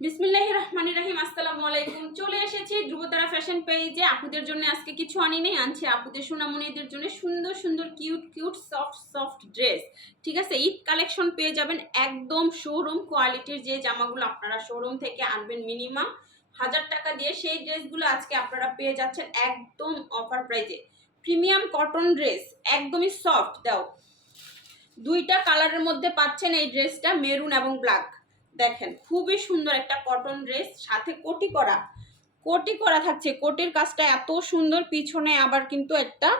বিসমিল্লাহির রহমানির রহিম। আসসালামু আলাইকুম। চলে এসেছি ধ্রুবতারা ফ্যাশন পেজে। আপুদের জন্য আজকে কিছু আনি নেই, আনছি আপুদের সোনামণিদের জন্য সুন্দর সুন্দর cute cute soft soft dress. ঠিক আছে, ঈদ কালেকশন পেয়ে যাবেন একদম শোরুম কোয়ালিটির। যে জামাগুলো আপনারা শোরুম থেকে আনবেন মিনিমাম 1000 টাকা দিয়ে, সেই ড্রেসগুলো আজকে আপনারা পেয়ে যাচ্ছেন একদম অফার প্রাইজে। প্রিমিয়াম কটন ড্রেস, একদমই সফট। দাও, দুইটা কালারের মধ্যে পাচ্ছেন এই ড্রেসটা, মেরুন এবং ব্ল্যাক। দেখেন খুবই সুন্দর একটা কটন ড্রেস, সাথে কোটি করা থাকছে। কোটির কাজটা এত সুন্দর, পিছনে আবার কিন্তু একটা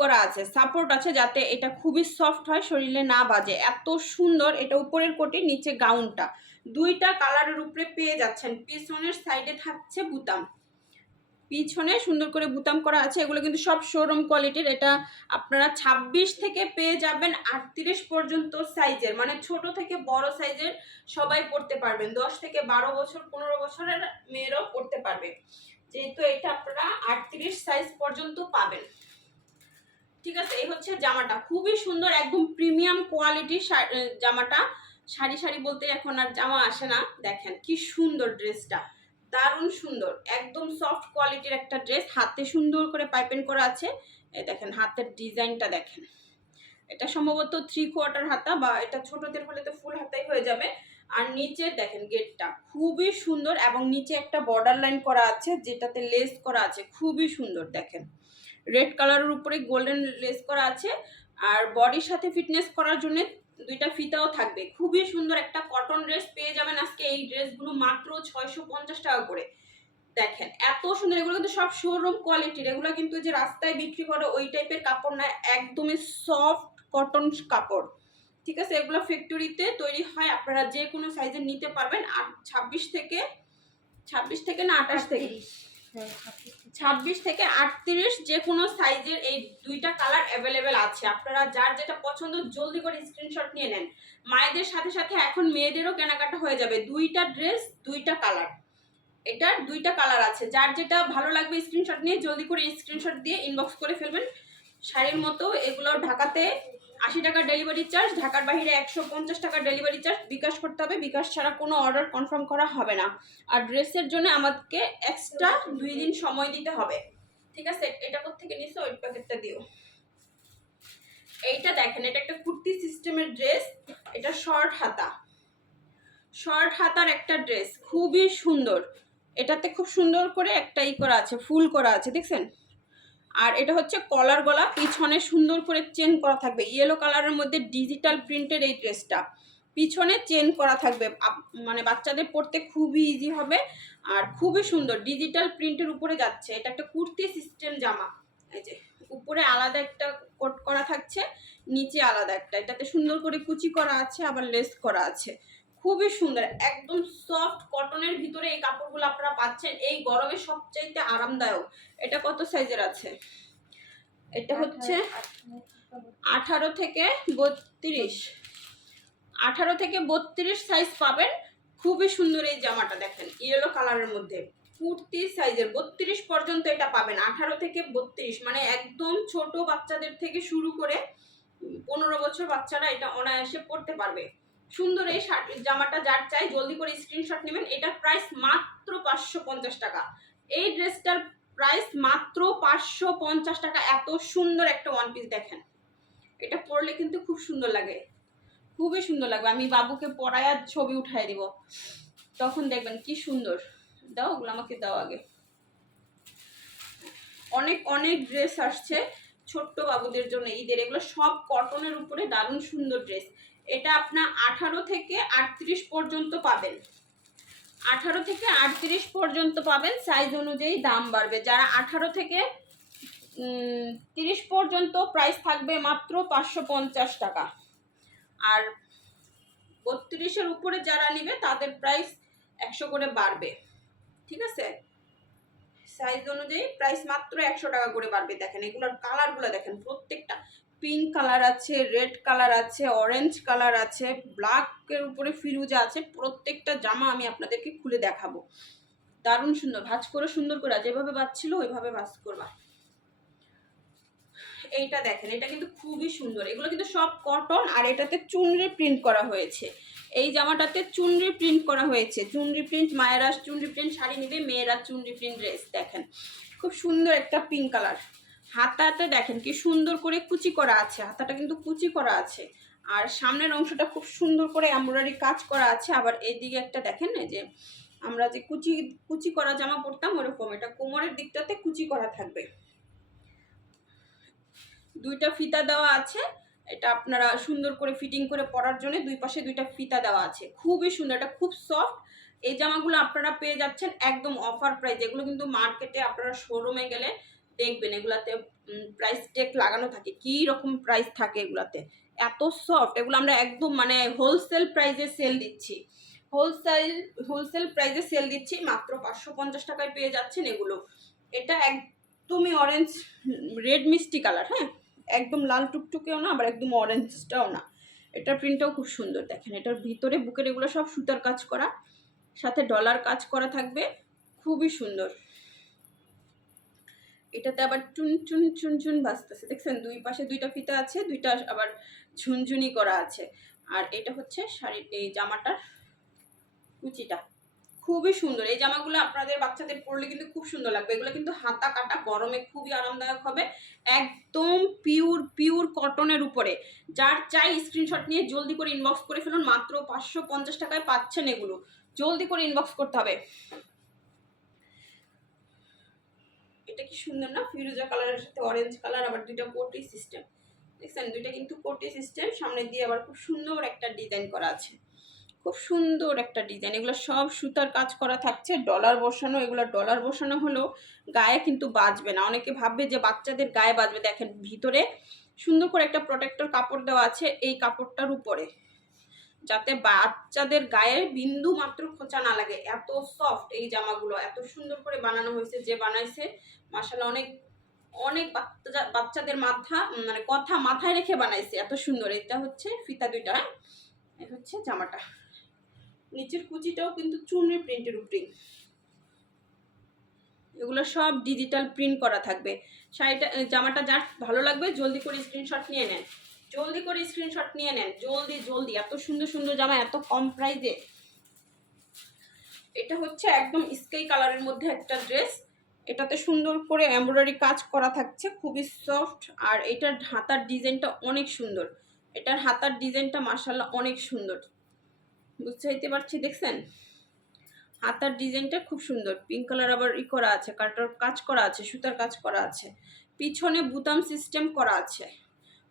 করা আছে, সাপোর্ট আছে, যাতে এটা খুবই সফট হয়, শরীরে না বাজে। এত সুন্দর এটা, উপরের কোটি, নিচে গাউনটা। দুইটা কালারের উপরে পেয়ে যাচ্ছেন। পিছনের সাইডে থাকছে বুতাম, পিছনে সুন্দর করে বুতাম করা আছে। এগুলো কিন্তু সব শোরুম কোয়ালিটির। এটা আপনারা 26 থেকে পেয়ে যাবেন 38 পর্যন্ত সাইজের, মানে ছোট থেকে বড় সাইজের সবাই পড়তে পারবেন। 10 থেকে 12 বছর 15 বছরের মেয়েরাও পড়তে পারবে, যেহেতু এটা আপনারা 38 সাইজ পর্যন্ত পাবেন। ঠিক আছে, এই হচ্ছে জামাটা, খুবই সুন্দর, একদম প্রিমিয়াম কোয়ালিটির জামাটা। সারি সারি বলতে এখন আর জামা আসে না। দেখেন কি সুন্দর ড্রেসটা, দারুণ সুন্দর, একদম সফট কোয়ালিটির একটা ড্রেস। হাতে সুন্দর করে পাইপিং করা আছে। এই দেখেন হাতের ডিজাইনটা দেখেন। এটা সম্ভবত 3/4 হাতা, বা এটা ছোটদের হলে তো ফুল হাতাই হয়ে যাবে। আর নিচে দেখেন গেটটা খুবই সুন্দর, এবং নিচে একটা বর্ডার লাইন করা আছে যেটাতে লেস করা আছে, খুবই সুন্দর। দেখেন রেড কালারের উপরে গোল্ডেন লেস করা আছে। আর বডির সাথে ফিটনেস করার জন্য দুইটা ফিতাও থাকবে। খুবই সুন্দর একটা কটন ড্রেস পেয়ে যাবেন আজকে। এই ড্রেসগুলো মাত্র 650 টাকা করে। দেখেন এত সুন্দর, এগুলো কিন্তু সব শোরুম কোয়ালিটির। এগুলো কিন্তু যে রাস্তায় বিক্রি করে ওই টাইপের কাপড় না, একদমই সফট কটন কাপড়। ঠিক আছে, এগুলো ফ্যাক্টরিতে তৈরি হয়, আপনারা যে কোনো সাইজের নিতে পারবেন। আর 26 থেকে না 28 থেকে 26 থেকে 38 যে কোনো সাইজের এই দুইটা কালার অ্যাভেলেবেল আছে। আপনারা যার যেটা পছন্দ জলদি করে স্ক্রিনশট নিয়ে নেন। মায়েদের সাথে সাথে এখন মেয়েদেরও কেনাকাটা হয়ে যাবে। দুইটা ড্রেস, দুইটা কালার, এটার দুইটা কালার আছে। যার যেটা ভালো লাগবে স্ক্রিনশট নিয়ে জলদি করে স্ক্রিনশট দিয়ে ইনবক্স করে ফেলবেন। শাড়ির মতো এগুলো ঢাকাতে 80 টাকা ডেলিভারি চার্জ, ঢাকার বাইরে 150 টাকা ডেলিভারি চার্জ। বিকাশ করতে হবে, বিকাশ ছাড়া কোনো অর্ডার কনফার্ম করা হবে না। আর ড্রেসের জন্য আমাদেরকে এক্সট্রা 2 দিন সময় দিতে হবে। ঠিক আছে, এটা কোত্থেকে নিছো ওই প্যাকেটটা দিও। এইটা দেখেন, এটা একটা কুর্তি সিস্টেমের ড্রেস। এটা শর্ট হাতার একটা ড্রেস, খুবই সুন্দর। এটাতে খুব সুন্দর করে একটা করা আছে, ফুল করা আছে, দেখছেন। আর এটা হচ্ছে কলার গলা, পিছনে সুন্দর করে চেন করা থাকবে। ইয়েলো কালারের মধ্যে ডিজিটাল প্রিন্টের এই ড্রেসটা, পিছনে চেন করা থাকবে, মানে বাচ্চাদের পরতে খুবই ইজি হবে। আর খুবই সুন্দর ডিজিটাল প্রিন্টের উপরে যাচ্ছে। এটা একটা কুর্তি সিস্টেম জামা। এই যে উপরে আলাদা একটা কোট করা থাকছে, নিচে আলাদা একটা, এটাতে সুন্দর করে কুচি করা আছে, আবার লেস করা আছে। খুবই সুন্দর, একদম সফট কটনের ভিতরে এই কাপড়গুলো আপনারা পাচ্ছেন। এই গরমে সবচাইতে আরামদায়ক। এটা কত সাইজের আছে? এটা হচ্ছে 18 থেকে 32, 18 থেকে 32 সাইজ পাবেন। খুবই সুন্দর এই জামাটা, দেখেন ইয়েলো কালারের মধ্যে কুর্তি সাইজের 32 পর্যন্ত এটা পাবেন। 18 থেকে 32 মানে একদম ছোট বাচ্চাদের থেকে শুরু করে 15 বছর বাচ্চারা এটা অনায়াসে পরতে পারবে। সুন্দর এই জামাটা যার চাই জলদি করে স্ক্রিনশট নেবেন। এটার প্রাইস মাত্র 550 টাকা। এই ড্রেসটার প্রাইস মাত্র 550 টাকা। এত সুন্দর একটা ওয়ান পিস, দেখেন এটা পরলে কিন্তু খুব সুন্দর লাগে, খুবই সুন্দর লাগবে। আমি বাবুকে পরায় আর ছবি উঠাই দিব, তখন দেখবেন কি সুন্দর। দাও ওগুলো আমাকে দাও আগে। অনেক অনেক ড্রেস আসছে ছোট্ট বাবুদের জন্য ঈদের, এগুলো সব কটনের উপরে দারুণ সুন্দর ড্রেস। এটা আপনার 18 থেকে 38 পর্যন্ত পাবেন। 18 থেকে 38 পর্যন্ত পাবেন, সাইজ অনুযায়ী দাম বাড়বে। যারা 18 থেকে 30 পর্যন্ত প্রাইস থাকবে মাত্র 550 টাকা। আর 32-এর উপরে যারা নেবে তাদের প্রাইস 100 করে বাড়বে। ঠিক আছে, সাইজ অনুযায়ী প্রাইস মাত্র 100 টাকা করে বাড়বে। দেখেন এগুলোর কালারগুলো দেখেন, প্রত্যেকটা পিঙ্ক কালার আছে, রেড কালার আছে, অরেঞ্জ কালার আছে, ব্ল্যাকের উপরে ফিরুজা আছে। প্রত্যেকটা জামা আমি আপনাদেরকে খুলে দেখাবো। দারুণ সুন্দর, ভাঁজ করে সুন্দর করে যেভাবে বাঁচছিল ওইভাবে ভাঁজ করবা। এইটা দেখেন, এটা কিন্তু খুবই সুন্দর। এগুলো কিন্তু সব কটন, আর এটাতে চুনরি প্রিন্ট করা হয়েছে। এই জামাটাতে চুনরি প্রিন্ট করা হয়েছে। চুনরি প্রিন্ট, মায়েরা চুনরি প্রিন্ট শাড়ি নিবে, মেয়েরা চুনরি প্রিন্ট ড্রেস। দেখেন খুব সুন্দর একটা পিঙ্ক কালার। হাতাতে দেখেন কি সুন্দর করে কুচি করা আছে, হাতাটা কিন্তু কুচি করা আছে। আর সামনের অংশটা খুব সুন্দর করে এমব্রয়ডারি কাজ করা আছে। আবার এইদিকে একটা দেখেন, এই যে আমরা যে কুচি কুচি করা জামা পরতাম ওরকম, এটা কোমরের দিকটাতে কুচি করা থাকবে। দুইটা ফিতা দেওয়া আছে, এটা আপনারা সুন্দর করে ফিটিং করে পরার জন্য দুই পাশে দুইটা ফিতা দেওয়া আছে। খুবই সুন্দর, এটা খুব সফট। এই জামাগুলো আপনারা পেয়ে যাচ্ছেন একদম অফার প্রাইস। এগুলো কিন্তু মার্কেটে আপনারা শোরুমে গেলে দেখবেন এগুলাতে প্রাইস ট্যাগ লাগানো থাকে, কি রকম প্রাইস থাকে এগুলাতে। এত সফট, এগুলো আমরা একদম মানে হোলসেল প্রাইসে সেল দিচ্ছি। হোলসেল প্রাইসে সেল দিচ্ছি, মাত্র 550 টাকায় পেয়ে যাচ্ছেন এগুলো। এটা একদমই অরেঞ্জ রেড মিষ্টি কালার, হ্যাঁ, একদম লাল টুকটুকেও না, আবার একদম অরেঞ্জটাও না। এটার প্রিন্টটাও খুব সুন্দর। দেখেন এটার ভিতরে বুকের এগুলো সব সুতার কাজ করা, সাথে ডলার কাজ করা থাকবে, খুবই সুন্দর। এটাতে আবার চুন চুন চুন চুন বাজতেছে, দেখছেন দুই পাশে দুইটা ফিতা আছে, দুইটা আবার ঝুনঝুনি করা আছে। আর এটা হচ্ছে শাড়ির এই জামাটার কুচিটা, খুবই সুন্দর। এই জামাগুলো আপনাদের বাচ্চাদের পরলে কিন্তু খুব সুন্দর লাগবে। এগুলো কিন্তু হাতা কাটা, গরমে খুবই আরামদায়ক হবে। একদম পিওর পিওর কটনের উপরে। যার চাই স্ক্রিনশট নিয়ে জলদি করে ইনবক্স করে ফেলুন, মাত্র 550 টাকায় পাচ্ছেন এগুলো। জলদি করে ইনবক্স করতে হবে। এটা কি সুন্দর না, ফিরোজা কালারের সাথে অরেঞ্জ কালার, আবার দুইটা কোটি সিস্টেম। দেখছেন দুইটা কিন্তু কোটি সিস্টেম, সামনে দিয়ে আবার খুব সুন্দর একটা ডিজাইন করা আছে। খুব সুন্দর একটা ডিজাইন। এগুলো সব সুতার কাজ করা থাকছে, ডলার বসানো। এগুলো ডলার বসানো হলেও গায়ে কিন্তু বাজবে না। অনেকে ভাববে যে বাচ্চাদের গায়ে বাজবে, দেখেন ভিতরে সুন্দর করে একটা প্রোটেক্টর কাপড় দেওয়া আছে এই কাপড়টার উপরে, যাতে বাচ্চাদের গায়ে বিন্দু মাত্র খোঁচা না লাগে। এত সফট এই জামাগুলো, এত সুন্দর করে বানানো হয়েছে। যে বানাইছে মাশাআল্লাহ অনেক অনেক বাচ্চাদের মাথা মানে কথা মাথায় রেখে বানাইছে, এত সুন্দর। এটা হচ্ছে ফিতা দুইটা, এটা হচ্ছে জামাটা। নিচের কুচিটাও কিন্তু চুনরি প্রিন্টের উপরে। এগুলো সব ডিজিটাল প্রিন্ট করা থাকবে। শাড়িটা জামাটা যার ভালো লাগবে জলদি করে স্ক্রিনশট নিয়ে নেন, জলদি করে স্ক্রিনশট নিয়ে নেন, জলদি জলদি। এত সুন্দর সুন্দর জামা এত কম প্রাইসে। এটা হচ্ছে একদম স্কাই কালারের মধ্যে একটা ড্রেস। এটাতে সুন্দর করে এমব্রয়ডারি কাজ করা থাকছে, খুবই সফট। আর এটার হাতার ডিজাইনটা অনেক সুন্দর। এটার হাতার ডিজাইনটা মাশাআল্লাহ অনেক সুন্দর, বুঝতে পারছি। দেখছেন হাতার ডিজাইনটা খুব সুন্দর। পিঙ্ক কালার আবার করা আছে, কাটার কাজ করা আছে, সুতার কাজ করা আছে। পিছনে বুতাম সিস্টেম করা আছে,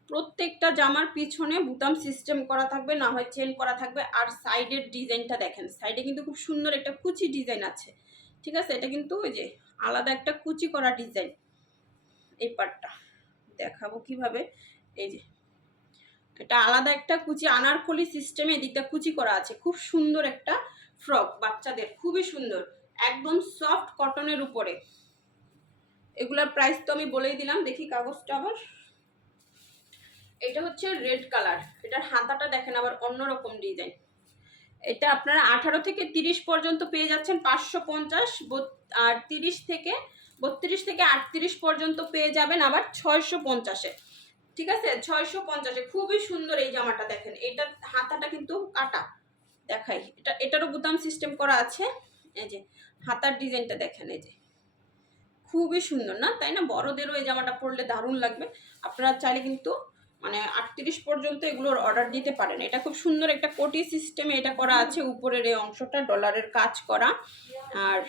প্রত্যেকটা জামার পিছনে বুতাম সিস্টেম করা থাকবে, না হয় চেন করা থাকবে। আর সাইডের ডিজাইনটা দেখেন, সাইডে কিন্তু খুব সুন্দর একটা কুচি ডিজাইন আছে, ঠিক আছে। এটা কিন্তু ওই যে আলাদা একটা কুচি করা ডিজাইন। এই পার্টটা দেখাবো কিভাবে, এই যে এটা আলাদা একটা কুচি আনারকলি সিস্টেমে এদিকটা কুচি করা আছে। খুব সুন্দর একটা ফ্রক বাচ্চাদের, খুবই সুন্দর, একদম সফট কটনের উপরে। এগুলার প্রাইস তো আমি বলেই দিলাম, দেখি কাগজটা আবার। এটা হচ্ছে রেড কালার, এটার হাতাটা দেখেন আবার অন্যরকম ডিজাইন। এটা আপনারা 18 থেকে 30 পর্যন্ত পেয়ে যাচ্ছেন 550, আর 30 থেকে 32 থেকে 38 পর্যন্ত পেয়ে যাবেন আবার 650-এ, ঠিক আছে। 650-এ খুবই সুন্দর এই জামাটা। দেখেন এটা হাতাটা কিন্তু কাটা, দেখাই। এটারও বুতাম সিস্টেম করা আছে। এই যে হাতার ডিজাইনটা দেখেন, এই যে খুবই সুন্দর না, তাই না? বড়দেরও এই জামাটা পরলে দারুণ লাগবে। আপনারা চাইলে কিন্তু মানে 38 পর্যন্ত এগুলোর অর্ডার দিতে পারেন। এটা খুব সুন্দর একটা কোটি সিস্টেমে এটা করা আছে। উপরের এই অংশটা ডলারের কাজ করা, আর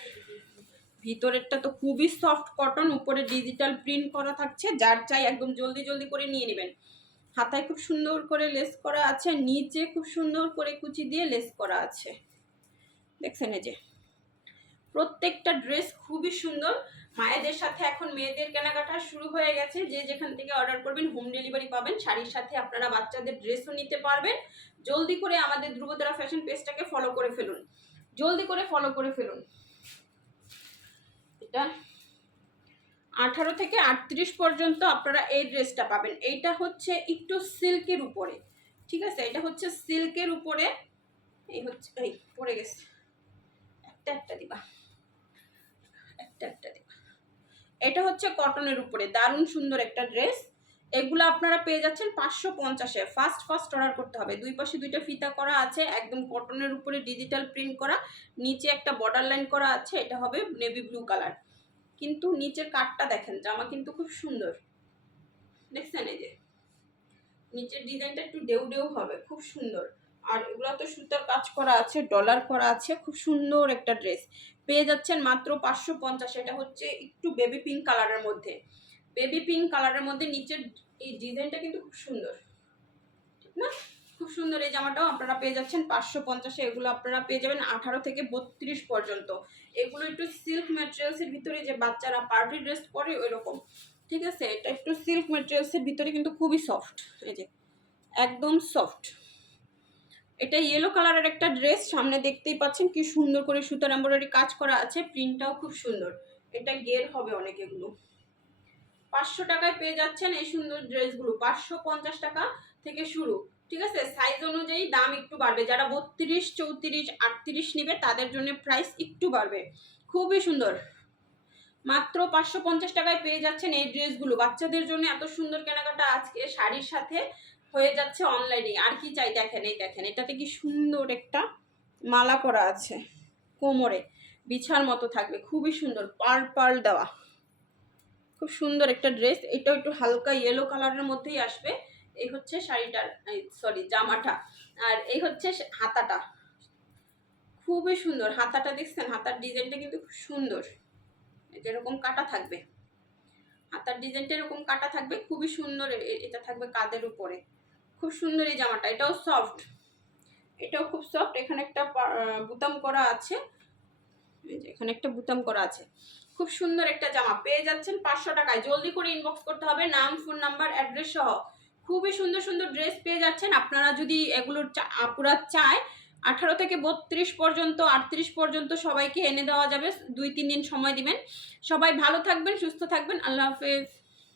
ভিতরেরটা তো খুবই সফট কটন, উপরে ডিজিটাল প্রিন্ট করা থাকছে। যার চাই একদম জলদি জলদি করে নিয়ে নেবেন। হাতায় খুব সুন্দর করে লেস করা আছে, নিচে খুব সুন্দর করে কুচি দিয়ে লেস করা আছে, দেখছেন। এই যে প্রত্যেকটা ড্রেস খুবই সুন্দর। মায়েদের সাথে এখন মেয়েদের কেনাকাটা শুরু হয়ে গেছে। যে যেখান থেকে অর্ডার করবেন হোম ডেলিভারি পাবেন। শাড়ির সাথে আপনারা বাচ্চাদের ড্রেসও নিতে পারবেন। জলদি করে আমাদের ধ্রুবতারা ফ্যাশন পেজটাকে ফলো করে ফেলুন, জলদি করে ফলো করে ফেলুন। এটা 18 থেকে 38 পর্যন্ত আপনারা এই ড্রেসটা পাবেন। এইটা হচ্ছে একটু সিল্কের উপরে, ঠিক আছে। এটা হচ্ছে সিল্কের উপরে, এই হচ্ছে এই পড়ে গেছে, একটা একটা দিবা, একটা একটা দিবা। এটা হচ্ছে কটনের উপরে, দারুণ সুন্দর একটা ড্রেস। এগুলো আপনারা পেয়ে যাচ্ছেন 550-এ। ফার্স্ট অর্ডার করতে হবে। দুই পাশে দুইটা ফিতা করা আছে, একদম কটনের উপরে ডিজিটাল প্রিন্ট করা, নিচে একটা বর্ডার লাইন করা আছে। এটা হবে নেভি ব্লু কালার, কিন্তু নিচের কাটটা দেখেন, জামা কিন্তু খুব সুন্দর। দেখছেন এই যে নিচের ডিজাইনটা একটু ডেউ হবে, খুব সুন্দর। আর এগুলো তো সুতার কাজ করা আছে, ডলার করা আছে, খুব সুন্দর একটা ড্রেস পেয়ে যাচ্ছেন মাত্র 550। এটা হচ্ছে একটু বেবি পিঙ্ক কালারের মধ্যে, বেবি পিঙ্ক কালারের মধ্যে নিচের এই ডিজাইনটা কিন্তু খুব সুন্দর, ঠিক না? খুব সুন্দর এই জামাটাও আপনারা পেয়ে যাচ্ছেন 550-এ। এগুলো আপনারা পেয়ে যাবেন 18 থেকে 32 পর্যন্ত। এগুলো একটু সিল্ক ম্যাটেরিয়ালসের ভিতরে, যে বাচ্চারা পার্টি ড্রেস পরে ওই রকম, ঠিক আছে? এটা একটু সিল্ক ম্যাটেরিয়ালসের ভিতরে, কিন্তু খুবই সফট, এই যে একদম সফট। এটা ইয়েলো কালারের একটা ড্রেস, সামনে দেখতেই পাচ্ছেন কি সুন্দর করে সুতার এমব্রয়ডারি কাজ করা আছে, প্রিন্টটাও খুব সুন্দর। এটা গের হবে অনেক। এগুলো 500 টাকায় পেয়ে যাচ্ছেন এই সুন্দর ড্রেসগুলো, 550 টাকা থেকে শুরু, ঠিক আছে? সাইজ অনুযায়ী দাম একটু বাড়বে, যারা 32, 34, 38 নেবে তাদের জন্য প্রাইস একটু বাড়বে। খুবই সুন্দর, মাত্র 550 টাকায় পেয়ে যাচ্ছেন এই ড্রেসগুলো। বাচ্চাদের জন্য এত সুন্দর কেনাকাটা আজকে শাড়ির সাথে হয়ে যাচ্ছে অনলাইনে। আর কি চাই দেখেন, এই দেখেন এটাতে কি সুন্দর একটা মালা করা আছে, কোমরে বিছার মতো থাকবে, খুবই সুন্দর, পার্ল দেওয়া, খুব সুন্দর একটা ড্রেস। এটা একটু হালকা ইয়েলো কালারের মধ্যেই আসবে। এই হচ্ছে শাড়িটার, সরি জামাটা, আর এই হচ্ছে হাতাটা, খুবই সুন্দর। হাতাটা দেখছেন, হাতার ডিজাইনটা কিন্তু খুব সুন্দর, যেরকম কাটা থাকবে, হাতার ডিজাইনটা এরকম কাটা থাকবে, খুবই সুন্দর। এটা থাকবে কাঁধের উপরে, খুব সুন্দর এই জামাটা। এটাও সফট, এটাও খুব সফট। এখানে একটা বুতাম করা আছে, এই যে এখানে একটা বুতাম করা আছে, খুব সুন্দর একটা জামা পেয়ে যাচ্ছেন 500 টাকায়। জলদি করে ইনবক্স করতে হবে, নাম, ফোন নাম্বার, অ্যাড্রেস সহ। খুবই সুন্দর সুন্দর ড্রেস পেয়ে যাচ্ছেন। আপনারা যদি এগুলোর আপুরা চায় 18 থেকে 32 পর্যন্ত, 38 পর্যন্ত সবাইকে এনে দেওয়া যাবে। 2-3 দিন সময় দিবেন। সবাই ভালো থাকবেন, সুস্থ থাকবেন। আল্লাহ হাফেজ।